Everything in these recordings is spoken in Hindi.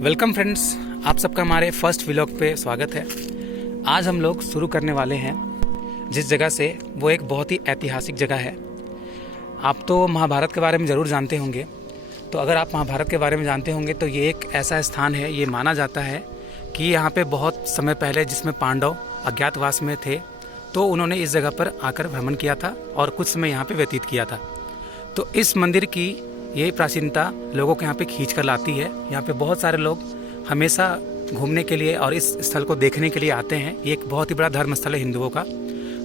वेलकम फ्रेंड्स, आप सबका हमारे फर्स्ट व्लॉग पे स्वागत है। आज हम लोग शुरू करने वाले हैं जिस जगह से, वो एक बहुत ही ऐतिहासिक जगह है। आप तो महाभारत के बारे में ज़रूर जानते होंगे। तो अगर आप महाभारत के बारे में जानते होंगे तो ये एक ऐसा स्थान है, ये माना जाता है कि यहाँ पे बहुत समय पहले जिसमें पांडव अज्ञातवास में थे, तो उन्होंने इस जगह पर आकर भ्रमण किया था और कुछ समय यहाँ पे व्यतीत किया था। तो इस मंदिर की यही प्राचीनता लोगों को यहाँ पे खींच कर लाती है। यहाँ पे बहुत सारे लोग हमेशा घूमने के लिए और इस स्थल को देखने के लिए आते हैं। ये एक बहुत ही बड़ा धर्म स्थल है हिंदुओं का।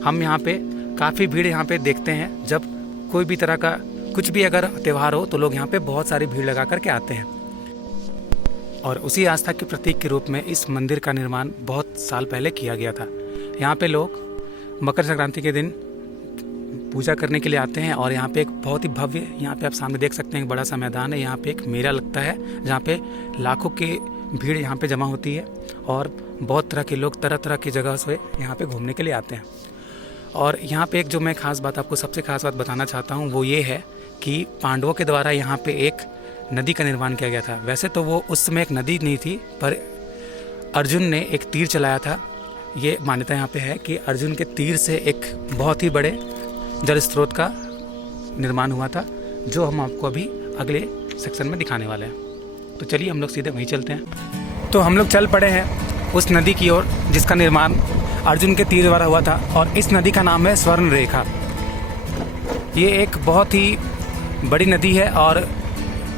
हम यहाँ पे काफ़ी भीड़ यहाँ पे देखते हैं। जब कोई भी तरह का कुछ भी अगर त्यौहार हो तो लोग यहाँ पे बहुत सारी भीड़ लगा करके आते हैं। और उसी आस्था के प्रतीक के रूप में इस मंदिर का निर्माण बहुत साल पहले किया गया था। यहाँ पे लोग मकर संक्रांति के दिन पूजा करने के लिए आते हैं। और यहाँ पे एक बहुत ही भव्य, यहाँ पे आप सामने देख सकते हैं, एक बड़ा सा मैदान है। यहाँ पे एक मेला लगता है जहाँ पे लाखों की भीड़ यहाँ पे जमा होती है और बहुत तरह के लोग तरह तरह की जगह से यहाँ पे घूमने के लिए आते हैं। और यहाँ पे एक जो मैं खास बात, आपको सबसे खास बात बताना चाहता हूँ, वो ये है कि पांडवों के द्वारा यहाँ पे एक नदी का निर्माण किया गया था। वैसे तो वो उस समय एक नदी नहीं थी, पर अर्जुन ने एक तीर चलाया था। ये मान्यता यहाँ पे है कि अर्जुन के तीर से एक बहुत ही बड़े जल स्रोत का निर्माण हुआ था, जो हम आपको अभी अगले सेक्शन में दिखाने वाले हैं। तो चलिए हम लोग सीधे वहीं चलते हैं। तो हम लोग चल पड़े हैं उस नदी की ओर जिसका निर्माण अर्जुन के तीर द्वारा हुआ था, और इस नदी का नाम है स्वर्ण रेखा। ये एक बहुत ही बड़ी नदी है और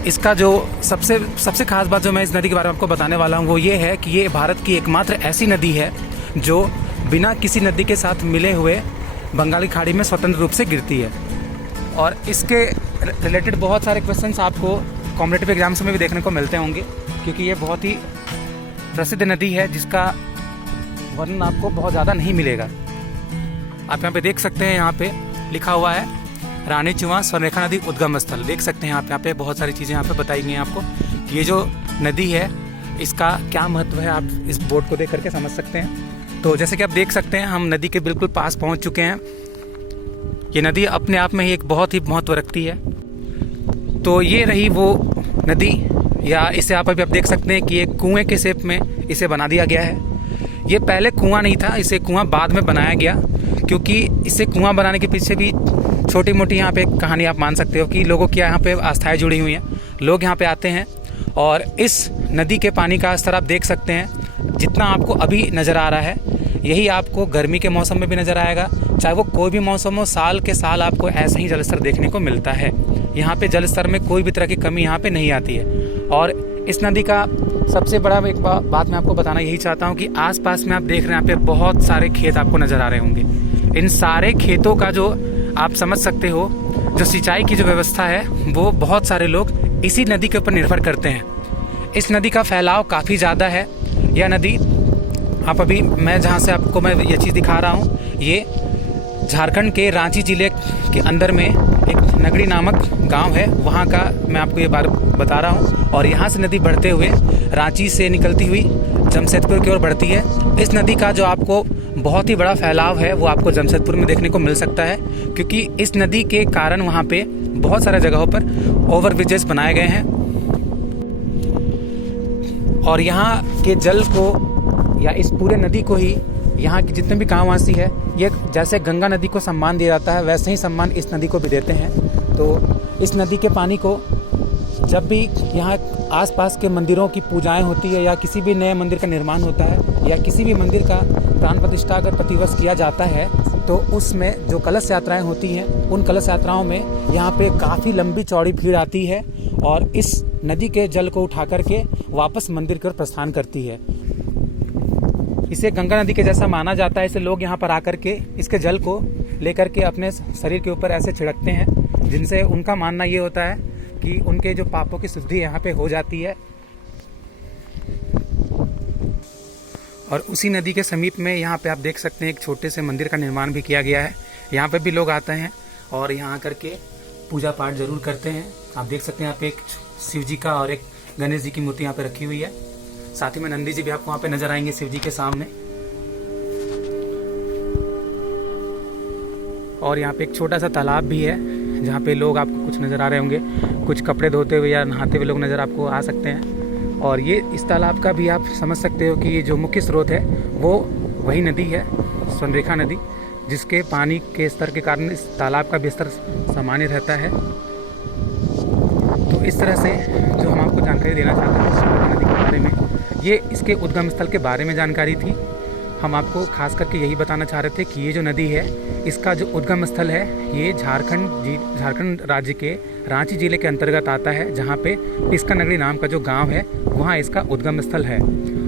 इसका जो सबसे खास बात जो मैं इस नदी के बारे में आपको बताने वाला हूँ वो ये है कि ये भारत की एकमात्र ऐसी नदी है जो बिना किसी नदी के साथ मिले हुए बंगाली खाड़ी में स्वतंत्र रूप से गिरती है। और इसके रिलेटेड बहुत सारे क्वेश्चंस आपको कॉम्पिटिटिव एग्जाम्स में भी देखने को मिलते होंगे, क्योंकि ये बहुत ही प्रसिद्ध नदी है जिसका वर्णन आपको बहुत ज़्यादा नहीं मिलेगा। आप यहाँ पे देख सकते हैं, यहाँ पे लिखा हुआ है रानी चुवा स्वर्णरेखा नदी उद्गम स्थल। देख सकते हैं यहाँ पे बहुत सारी चीज़ें यहाँ पे बताई गई हैं आपको। ये जो नदी है इसका क्या महत्व है, आप इस बोर्ड को देख करके समझ सकते हैं। तो जैसे कि आप देख सकते हैं, हम नदी के बिल्कुल पास पहुंच चुके हैं। ये नदी अपने आप में ही एक बहुत ही महत्व रखती है। तो ये रही वो नदी, या इसे आप अभी आप देख सकते हैं कि एक कुएं के शेप में इसे बना दिया गया है। ये पहले कुआं नहीं था, इसे कुआं बाद में बनाया गया, क्योंकि इसे कुआं बनाने के पीछे भी छोटी मोटी यहाँ पे कहानी आप मान सकते हो कि लोगों की यहाँ पे आस्थाएं जुड़ी हुई हैं। लोग यहाँ पे आते हैं और इस नदी के पानी का स्तर आप देख सकते हैं, जितना आपको अभी नज़र आ रहा है यही आपको गर्मी के मौसम में भी नज़र आएगा। चाहे वो कोई भी मौसम हो, साल के साल आपको ऐसा ही जलस्तर देखने को मिलता है। यहाँ पे जलस्तर में कोई भी तरह की कमी यहाँ पे नहीं आती है। और इस नदी का सबसे बड़ा एक बात मैं आपको बताना यही चाहता हूँ कि आसपास में आप देख रहे हैं, यहाँ पे बहुत सारे खेत आपको नज़र आ रहे होंगे। इन सारे खेतों का जो आप समझ सकते हो, जो सिंचाई की जो व्यवस्था है, वो बहुत सारे लोग इसी नदी के ऊपर निर्भर करते हैं। इस नदी का फैलाव काफ़ी ज़्यादा है। यह नदी आप अभी मैं जहाँ से आपको मैं ये चीज़ दिखा रहा हूँ, ये झारखंड के रांची ज़िले के अंदर में एक नगरी नामक गांव है, वहाँ का मैं आपको ये बात बता रहा हूँ। और यहाँ से नदी बढ़ते हुए रांची से निकलती हुई जमशेदपुर की ओर बढ़ती है। इस नदी का जो आपको बहुत ही बड़ा फैलाव है वो आपको जमशेदपुर में देखने को मिल सकता है, क्योंकि इस नदी के कारण वहाँ पे बहुत सारे जगहों पर ओवर ब्रिजेस बनाए गए हैं। और यहाँ के जल को या इस पूरे नदी को ही यहाँ के जितने भी गाँववासी है, ये जैसे गंगा नदी को सम्मान दिया जाता है, वैसे ही सम्मान इस नदी को भी देते हैं। तो इस नदी के पानी को जब भी यहाँ आसपास के मंदिरों की पूजाएं होती है, या किसी भी नए मंदिर का निर्माण होता है, या किसी भी मंदिर का प्राण प्रतिष्ठा अगर प्रतिवर्ष किया जाता है, तो उसमें जो कलश यात्राएं होती हैं, उन कलश यात्राओं में यहाँ पे काफ़ी लंबी चौड़ी भीड़ आती है और इस नदी के जल को उठा करके वापस मंदिर की ओर प्रस्थान करती है। इसे गंगा नदी के जैसा माना जाता है। इसे लोग यहाँ पर आकर के इसके जल को लेकर के अपने शरीर के ऊपर ऐसे छिड़कते हैं, जिनसे उनका मानना ये होता है कि उनके जो पापों की शुद्धि यहाँ पे हो जाती है। और उसी नदी के समीप में यहाँ पे आप देख सकते हैं एक छोटे से मंदिर का निर्माण भी किया गया है। यहाँ पे भी लोग आते हैं और यहाँ आकर के पूजा पाठ जरूर करते हैं। आप देख सकते हैं यहाँ पे एक शिव जी का और एक गणेश जी की मूर्ति यहाँ पे रखी हुई है। साथ ही में नंदी जी भी आपको वहाँ पे नजर आएंगे शिव जी के सामने। और यहाँ पे एक छोटा सा तालाब भी है जहाँ पे लोग आपको कुछ नज़र आ रहे होंगे, कुछ कपड़े धोते हुए या नहाते हुए लोग नज़र आपको आ सकते हैं। और ये इस तालाब का भी आप समझ सकते हो कि ये जो मुख्य स्रोत है वो वही नदी है, स्वर्णरेखा नदी, जिसके पानी के स्तर के कारण इस तालाब का भी स्तर सामान्य रहता है। तो इस तरह से जो हम आपको जानकारी देना चाहते हैं स्वर्णरेखा नदी के बारे में, ये इसके उद्गम स्थल के बारे में जानकारी थी। हम आपको खास करके यही बताना चाह रहे थे कि ये जो नदी है इसका जो उद्गम स्थल है ये झारखंड राज्य के रांची जिले के अंतर्गत आता है, जहाँ पे पिस्का नगरी नाम का जो गांव है वहाँ इसका उद्गम स्थल है।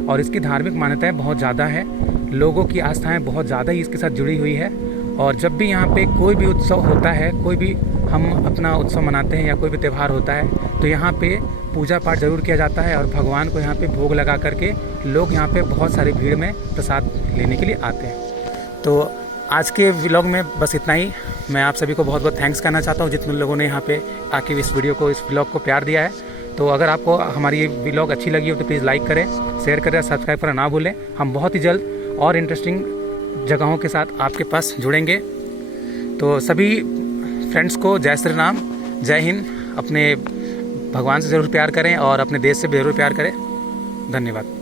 और इसकी धार्मिक मान्यताएं बहुत ज़्यादा है, लोगों की आस्थाएं बहुत ज़्यादा ही इसके साथ जुड़ी हुई है। और जब भी यहाँ पे कोई भी उत्सव होता है, कोई भी हम अपना उत्सव मनाते हैं या कोई भी त्यौहार होता है, तो यहाँ पे पूजा पाठ ज़रूर किया जाता है और भगवान को यहाँ पे भोग लगा करके लोग यहाँ पे बहुत सारी भीड़ में प्रसाद लेने के लिए आते हैं। तो आज के व्लॉग में बस इतना ही। मैं आप सभी को बहुत बहुत थैंक्स करना चाहता हूँ जितने लोगों ने यहाँ पे आके इस वीडियो को, इस व्लॉग को प्यार दिया है। तो अगर आपको हमारी ये व्लॉग अच्छी लगी हो तो प्लीज़ लाइक करें, शेयर करें, सब्सक्राइब करना ना भूलें। हम बहुत ही जल्द और इंटरेस्टिंग जगहों के साथ आपके पास जुड़ेंगे। तो सभी फ्रेंड्स को जय श्री राम, जय हिंद। अपने भगवान से ज़रूर प्यार करें और अपने देश से भी ज़रूर प्यार करें। धन्यवाद।